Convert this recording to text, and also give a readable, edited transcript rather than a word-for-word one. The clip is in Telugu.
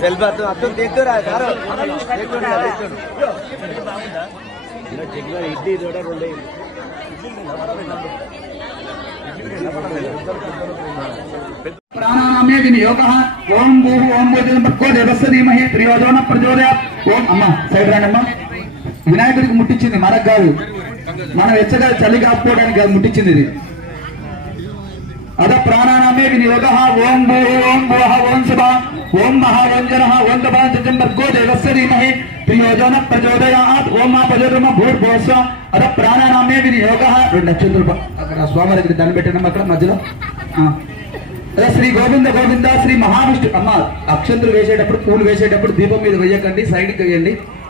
సెల్ఫీ అర్థం తెచ్చురా ఇడ్లీ తోట రెండు ప్రాణానామే వినియోగః ఓం భూః ఓం భూర్భువః దేవస్య ధీమహి త్రియోజన ప్రచోదయాత్ ఓం అమ్మ సైడ్ రాండమ్మ వినాయకుడికి ముట్టించింది మనకు కాదు మనం వెచ్చగా చలి కాకపోవడానికి కాదు ముట్టించింది ఇది అద ప్రాణానామే వినియోగః ఓం భూః ఓం భువః ఓం శుభః ఓం మహారంజనః ఓం తపాంచంబర్గో దేవస్య ధీమహి త్రియోజన ప్రచోదయాత్ ఓం ఆపజోరమ భూర్భువస్వ అద ప్రాణానామే వినియోగః రెండు నక్షత్రాలు అక్కడ స్వామివారికి దండ పెట్టండి అక్కడ మధ్యలో శ్రీ గోవింద గోవింద శ్రీ మహావిష్ణు అమ్మ అక్షంతులు వేసేటప్పుడు పూలు వేసేటప్పుడు దీపం మీద వేయకండి సైడ్కి వేయండి